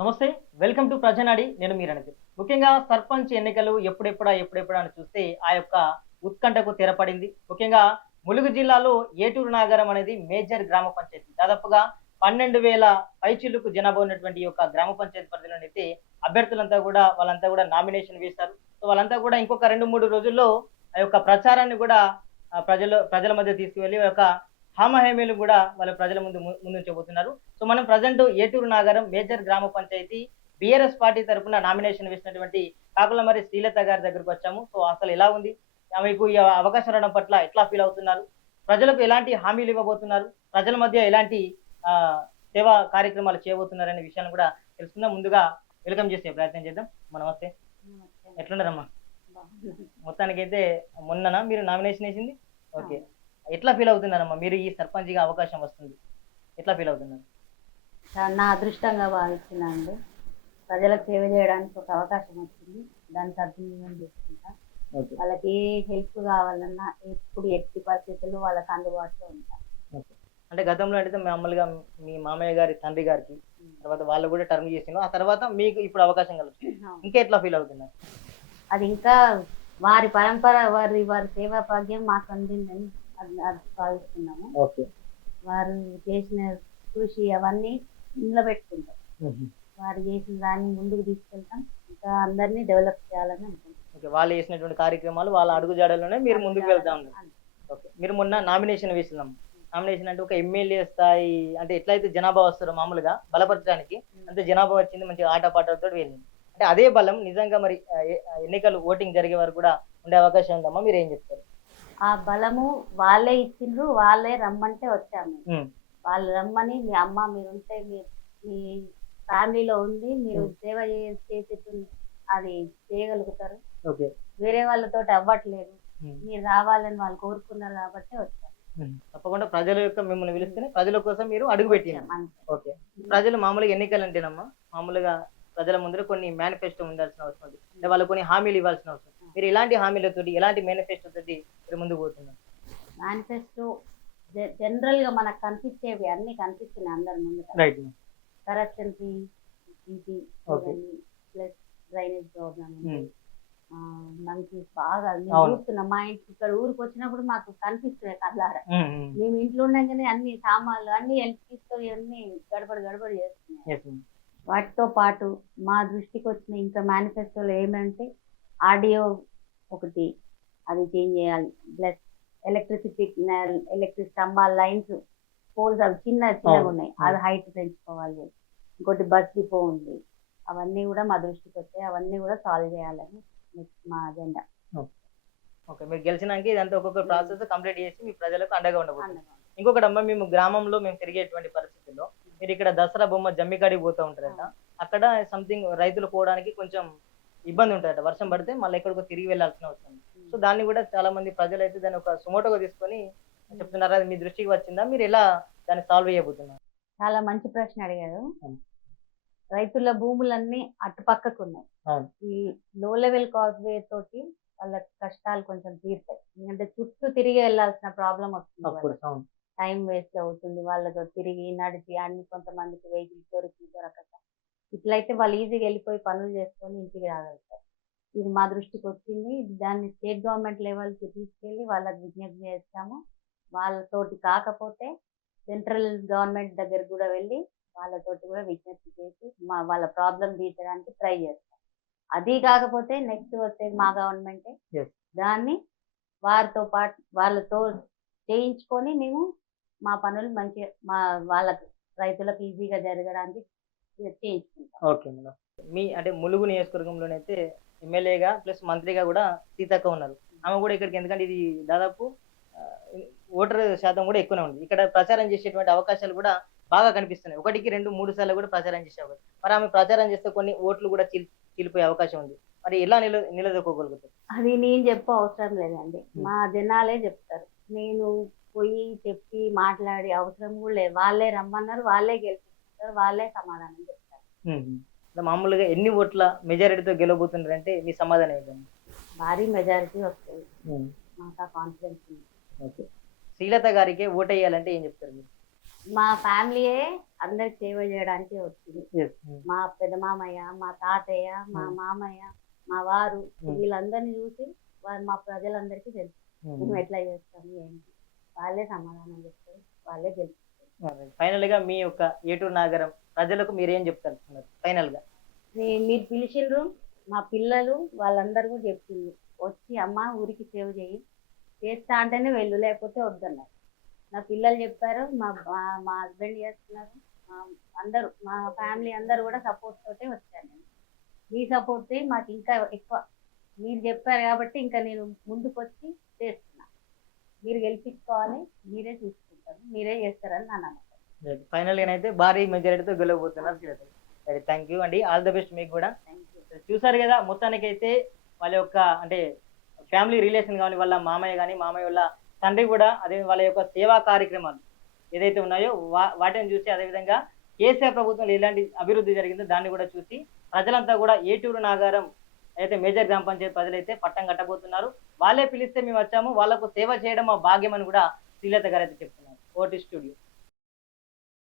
నమస్తే. Welcome to ప్రజానాడి. నేను మీ రణజిత్. ముఖ్యంగా సర్పంచ్ ఎన్నికలు ఎప్పుడెప్పుడా అని చూస్తే ఆ యొక్క ఉత్కంఠకు తెరపడింది. ముఖ్యంగా ములుగు జిల్లాలో ఏటూరు నాగారం అనేది మేజర్ గ్రామ పంచాయతీ. దాదాపుగా 12,000 పైచిలుకు జనాభా ఉన్నటువంటి ఈ యొక్క గ్రామ పంచాయతీ పరిధిలోనైతే అభ్యర్థులంతా కూడా వాళ్ళంతా కూడా నామినేషన్ వేశారు. సో వాళ్ళంతా కూడా ఇంకొక 2, 3 రోజుల్లో ఆ యొక్క ప్రచారాన్ని కూడా ప్రజల మధ్య తీసుకువెళ్ళి ఆ యొక్క హామహేమీలు కూడా వాళ్ళ ప్రజల ముందుంచబోతున్నారు. సో మనం ప్రజెంట్ ఏటూరు నాగారం మేజర్ గ్రామ పంచాయతీ బీఆర్ఎస్ పార్టీ తరపున నామినేషన్ వేసినటువంటి కాకులమర్రి శ్రీలత గారి దగ్గరకు వచ్చాము. సో అసలు ఎలా ఉంది? ఆమెకు ఈ అవకాశం రావడం పట్ల ఎట్లా ఫీల్ అవుతున్నారు? ప్రజలకు ఎలాంటి హామీలు ఇవ్వబోతున్నారు? ప్రజల మధ్య ఎలాంటి సేవా కార్యక్రమాలు చేయబోతున్నారనే విషయాన్ని కూడా తెలుసుకుందాం. ముందుగా వెల్కమ్ చేసే ప్రయత్నం చేద్దాం. నమస్తే. ఎట్లున్నారమ్మా? మొత్తానికైతే మొన్ననా మీరు నామినేషన్ వేసింది? ఓకే. ఎట్లా ఫీల్ అవుతున్నారమ్మా మీరు ఈ సర్పంచ్‌గా అవకాశం వస్తుంది? ఎట్లా ఫీల్ అవుతున్నారు? నా అదృష్టంగా భావిస్తున్నానండి. ప్రజలకు సేవ చేయడానికి ఒక అవకాశం వచ్చింది. దాన్ని సద్వినియోగం చేసుకుంటా. ఓకే. వాళ్ళకి ఏ హెల్ప్ కావాలన్నా ఎప్పుడు ఎట్టి పరిస్థితుల్లో వాళ్ళకి అందుబాటులో ఉంటా. ఓకే. అంటే గతంలో అయితే మామూలుగా మీ మామయ్య గారి తండ్రి గారికి తర్వాత వాళ్ళు కూడా టర్మ్ చేసిండ్రు. ఆ తర్వాత మీకు ఇప్పుడు అవకాశం కలుగుతుంది. ఇంకా ఎట్లా ఫీల్ అవుతున్నారు? అది ఇంకా వారి పరంపర వారి సేవా భాగ్యం మాకు అందిందని అది భావిస్తున్నాము. ఓకే. వారు చేసిన కృషి అవన్నీ నిలబెట్టుకుంటాం. వారు చేసిన దాన్ని ముందుకు తీసుకెళ్తాం. ఇంకా అందరినీ డెవలప్ చేయాలని అనుకుంటున్నాం. ఓకే. వాళ్ళు చేసినటువంటి కార్యక్రమాలు వాళ్ళ అడుగుజాడల్లోనే మీరు ముందుకు వెళ్తా ఉన్నారు. ఓకే. మీరు మొన్న నామినేషన్ వేసినాం. నామినేషన్ అంటే ఒక ఎమ్మెల్యే స్థాయి అంటే ఎట్లయితే జనాభా వస్తారో మామూలుగా బలపరచడానికి అంతే జనాభా వచ్చింది. మంచిగా ఆటపాటలతో వెళ్ళింది. అంటే అదే బలం నిజంగా మరి ఎన్నికలు ఓటింగ్ జరిగే వరకు కూడా ఉండే అవకాశం ఉందమ్మా? మీరు ఏం చెప్తారు? ఆ బలము వాళ్ళే ఇచ్చిండ్రు. వాళ్ళే రమ్మంటే వచ్చాము. వాళ్ళు రమ్మని మీ అమ్మ మీరుంటే మీ ఫ్యామిలీలో ఉంది, మీరు సేవ చేసేది అది చేయగలుగుతారు. ఓకే. వేరే వాళ్ళతో అవ్వట్లేదు, మీరు రావాలని వాళ్ళు కోరుకున్నారు కాబట్టి వచ్చారు. తప్పకుండా ప్రజల యొక్క మిమ్మల్ని పిలిస్తేనే ప్రజల కోసం మీరు అడుగు పెట్టినారు. ఓకే. ప్రజలు మామూలుగా ఎన్నికలు అంటేనమ్మా మామూలుగా ప్రజల ముందర కొన్ని మేనిఫెస్టో ఉండాల్సిన అవసరం ఉంది. అంటే వాళ్ళు కొన్ని హామీలు ఇవ్వాల్సిన అవసరం. మీరు ఎలాంటి హామీలతోటి ఎలాంటి మేనిఫెస్టో తోటి మీరు ముందుకు పోతున్నారు? మేనిఫెస్టో జనరల్ గా మనకు కనిపించేవి అన్ని కనిపిస్తున్నాయి అందరి ముందు. Right. Corruption free plus drainage problem, మనకి బాగా చూస్తున్నాం. మా ఇంటికి ఇక్కడ ఊరికి వచ్చినప్పుడు మాకు కనిపిస్తున్నాయి కళ్ళారా. మేము ఇంట్లో ఉండగానే అన్ని సామాన్లు అన్ని తీసుకొని అన్ని గడబడి చేస్తున్నాయి. వాటితో పాటు మా దృష్టికి వచ్చిన ఇంకా మేనిఫెస్టోలో ఏమంటే ఆడియో ఒకటి అది చేంజ్ చేయాలి. ప్లస్ ఎలక్ట్రిక్ స్తంభాల లైన్స్ పోల్స్ అవి చిన్నగా ఉన్నాయి, అది హైట్ పెంచుకోవాలి. ఇంకోటి బస్ డిపో ఉంది, అవన్నీ కూడా మా దృష్టికి వచ్చాయి. అవన్నీ కూడా సాల్వ్ చేయాలని మా అజెండా. ఓకే. మీరు గెలిచినాక ఇదంతా ఒక్కొక్క ప్రాసెస్ కంప్లీట్ చేసి మీ ప్రజలకు అండగా ఉండబోతుంది. ఇంకొకటి అమ్మ, మేము గ్రామంలో మేము తిరిగేటువంటి పరిస్థితుల్లో మీరు ఇక్కడ దసరా బొమ్మ జమ్మికాడికి పోతూ ఉంటారట. అక్కడ సంథింగ్ రైతులు పోవడానికి కొంచెం ఇబ్బంది ఉంటుందట. వర్షం పడితే మళ్ళీ ఎక్కడికో తిరిగి వెళ్ళాల్సిన అవసరం. సో దాన్ని కూడా చాలా మంది ప్రజలు అయితే దాన్ని ఒక సుమోటోగా తీసుకొని చెప్తున్నారు. అది మీ దృష్టికి వచ్చిందా? మీరు ఎలా దాన్ని సాల్వ్ చేయబోతున్నారు? చాలా మంచి ప్రశ్న అడిగారు. రైతుల భూములన్నీ అటుపక్కకు ఉన్నాయి. ఈ లో లెవెల్ కాజ్వే తోటి వాళ్ళ కష్టాలు కొంచెం తీరుతాయి. ఎందుకంటే చుట్టూ తిరిగి వెళ్ళాల్సిన ప్రాబ్లం వస్తుంది, టైం వేస్ట్ అవుతుంది. వాళ్ళతో తిరిగి నడిచి అన్ని కొంతమందికి వెహికల్ దొరకక ఇట్లయితే వాళ్ళు ఈజీగా వెళ్ళిపోయి పనులు చేసుకొని ఇంటికి రాగలుగుతారు. ఇది మా దృష్టికి వచ్చింది. దాన్ని స్టేట్ గవర్నమెంట్ లెవెల్కి తీసుకెళ్ళి వాళ్ళకి విజ్ఞప్తి చేస్తాము. వాళ్ళతోటి కాకపోతే సెంట్రల్ గవర్నమెంట్ దగ్గర కూడా వెళ్ళి వాళ్ళతోటి కూడా విజ్ఞప్తి చేసి వాళ్ళ ప్రాబ్లం తీర్చడానికి ట్రై చేస్తాం. అది కాకపోతే నెక్స్ట్ వచ్చే మా గవర్నమెంటే దాన్ని వారితో పాటు వాళ్ళతో చేయించుకొని మేము మా పనులు మంచిగా వాళ్ళకు రైతులకు ఈజీగా జరగడానికి చేయించుకుంటాం. Okay madam. మీ అంటే ములుగు నియోజకవర్గంలోనైతే ఎమ్మెల్యేగా ప్లస్ మంత్రిగా కూడా సీతక్క ఉన్నారు. ఆమె కూడా ఇక్కడికి ఎందుకంటే ఇది దాదాపు ఓటర్ శాతం కూడా ఎక్కువనే ఉంది. ఇక్కడ ప్రచారం చేసేటువంటి అవకాశాలు కూడా బాగా కనిపిస్తున్నాయి. 1కి 2, 3 సార్లు కూడా ప్రచారం చేసే అవకాశం. మరి ఆమె ప్రచారం చేస్తే కొన్ని ఓట్లు కూడా చీలిపోయే అవకాశం ఉంది. మరి ఎలా నిలదొక్కగలుగుతారు? అది నేను చెప్పే అవసరం లేదండి, మా జనాలే చెప్తారు. నేను పోయి చెప్పి మాట్లాడి అవసరం కూడా లేదు. వాళ్ళే రమ్మన్నారు, వాళ్ళే గెలిపిస్తారు, వాళ్ళే సమాధానం చెప్తారు. మామూలుగా ఎన్ని ఓట్ల మెజారిటీతో గెలవబోతున్నారంటే మీ సమాధానం ఏంటండి? భారీ మెజారిటీ వస్తుంది, మాకు కాన్ఫిడెన్స్ ఉంది. ఓకే. శ్రీలత గారికి ఓటు వేయాలంటే ఏం చెప్తారు మీరు? మా ఫ్యామిలీయే అందరికి సేవ చేయడానికి వచ్చింది. Yes. మా పెద్ద మామయ్య, మా తాతయ్య, మా మామయ్య, మా వారు వీళ్ళందరినీ చూసి మా ప్రజలందరికీ తెలుసు మేము ఎట్లా చేస్తాము ఏంటి. వాళ్ళే సమాధానం చెప్తారు, వాళ్ళే గెలుస్తారు. ఫైనల్ గా మీ యొక్క ఏటూరు నాగరం ప్రజలకు మీరేం చెప్తారు ఫైనల్ గా? మీరు పిలిచిండ్రు, మా పిల్లలు వాళ్ళందరూ కూడా చెప్పింది వచ్చి అమ్మ ఊరికి సేవ చేయి, చేస్తా అంటేనే వెళ్ళు లేకపోతే వద్దన్నారు. నా పిల్లలు చెప్పారు, మా హస్బెండ్ చేస్తున్నారు, అందరూ మా ఫ్యామిలీ అందరూ కూడా సపోర్ట్ తోటే వచ్చాను నేను. మీ సపోర్ట్ మాకు ఇంకా ఎక్కువ, మీరు చెప్పారు కాబట్టి ఇంకా నేను ముందుకు వచ్చి చేస్తున్నా. మీరు గెలిపించుకోవాలి, మీరే చూసుకుంటారు, మీరే చేస్తారని నా నమ్మకం. ఫైనల్ గా అయితే భారీ మెజారిటీతో గెలవబోతున్నారు. థ్యాంక్ యూ అండి, ఆల్ ద బెస్ట్ మీకు కూడా. చూసారు కదా, మొత్తానికి అయితే వాళ్ళ యొక్క అంటే ఫ్యామిలీ రిలేషన్ కానీ వాళ్ళ మామయ్య కానీ మామయ్య వాళ్ళ తండ్రి కూడా అదే వాళ్ళ యొక్క సేవా కార్యక్రమాలు ఏదైతే ఉన్నాయో వాటిని చూసి అదేవిధంగా కేసీఆర్ ప్రభుత్వంలో ఎలాంటి అభివృద్ధి జరిగిందో దాన్ని కూడా చూసి ప్రజలంతా కూడా ఏటూరు నాగారం అయితే మేజర్ గ్రామ పంచాయతీ ప్రజలైతే పట్టం కట్టబోతున్నారు. వాళ్ళే పిలిస్తే మేము వచ్చాము, వాళ్ళకు సేవ చేయడం మా భాగ్యం అని కూడా శ్రీలత గారు అయితే చెప్తున్నారు. OT studio.